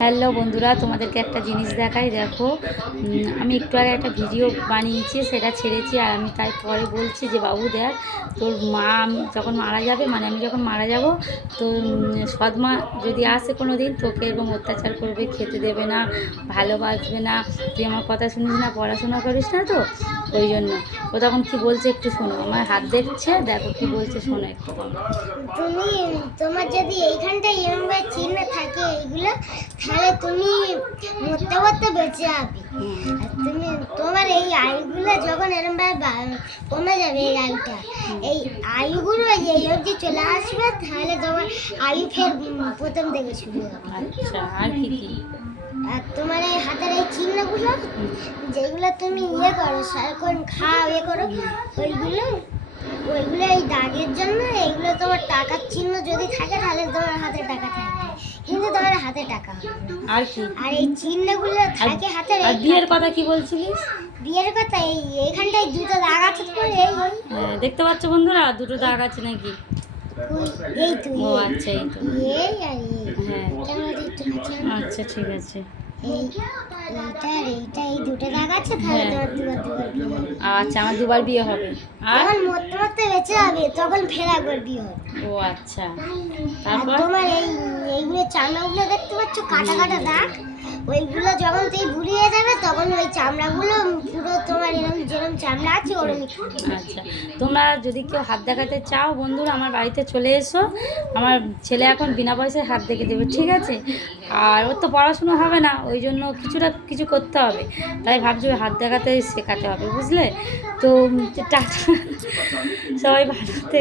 Hello বন্ধুরা, তোমাদেরকে একটা জিনিস দেখাই। দেখো, আমি একটু আগে একটা ভিডিও বানিয়েছি, সেটা ছেড়েছি। আর আমি তাই পরে বলছি যে বাবু দেখ, তোর মা যখন মারা যাবে, মানে আমি যখন মারা যাব, তো সৎমা যদি আসে কোনো দিন, তোকে এরকম অত্যাচার করবে, খেতে দেবে না, ভালোবাসবে না, তুই আমার কথা শুনিস না, পড়াশোনা করিস না, তো ওই জন্য ও তখন কি বলছে একটু শোনো। আমার হাত দেখছে, দেখো কি বলছে, শোনো একটু। তুমি তোমার যদি এইখানটায় এরকম চিহ্ন থাকে এইগুলো, তাহলে তুমি মরতে মরতে বেঁচে যাবে। আর তুমি তোমার এই আয়ুগুলো যখন এরকম কমে যাবে, এই আয়ুটা, এই আয়ুগুলো এই অবধি চলে আসবে, তাহলে তোমার আয়ু ফের প্রথম থেকে শুরু হবে। আচ্ছা, আর কি কি? আর তোমার এই হাতের এই চিহ্নগুলো, যেগুলো তুমি করো, সারাক্ষণ খাও, করো, ওইগুলো ওইগুলো এই দাগের জন্য। এইগুলো তোমার টাকার চিহ্ন যদি থাকে, তাহলে তোমার হাতে টাকা থাকবে, কিন্তু তোমার হাতে টাকা হবে না। আর কি? আর এই চিহ্নগুলো থাকে হাতে। আর বিয়ের কথা কি বলছিলিস? বিয়ের কথা এইখানটায় দুটো দাগ আছে, তোমার এই দেখতে পাচ্ছ বন্ধুরা, দুটো দাগ আছে নাকি? এই তো, ও আচ্ছা, এই তো। এই আর হ্যাঁ, ক্যামেরাটা একটু কাছে আনো। আচ্ছা, ঠিক আছে। এইটা আর এইটা, এই দুটো দাগ আছে, তাহলে হ্যাঁ। তোমার দুবার বিয়ে হবে। আচ্ছা, আমার দুবার বিয়ে হবে। আর যখন মরতে মরতে বেঁচে যাবে, তখন ফের একবার বিয়ে হবে। ও আচ্ছা, আর তারপর? তোমার এইগুলো চামড়াগুলো দেখতে পাচ্ছ, কাটা কাটা দাগ, ওইগুলো যখন তুই বুড়িয়ে যাবে, তখন ওই চামড়াগুলো পুরো তোমার এরকম যেরকম চামড়া আছে ওরকম। আচ্ছা, তোমরা যদি কেউ হাত দেখাতে চাও বন্ধুরা, আমার বাড়িতে চলে এসো। আমার ছেলে এখন বিনা পয়সায় হাত দেখে দেবে, ঠিক আছে? আর ওর তো পড়াশুনো হবে না, ওই জন্য কিছু করতে হবে, তাই ভাবছি ওই হাত দেখাতে শেখাতে হবে, বুঝলে তো? টাটা, সবাই ভালো থেকো।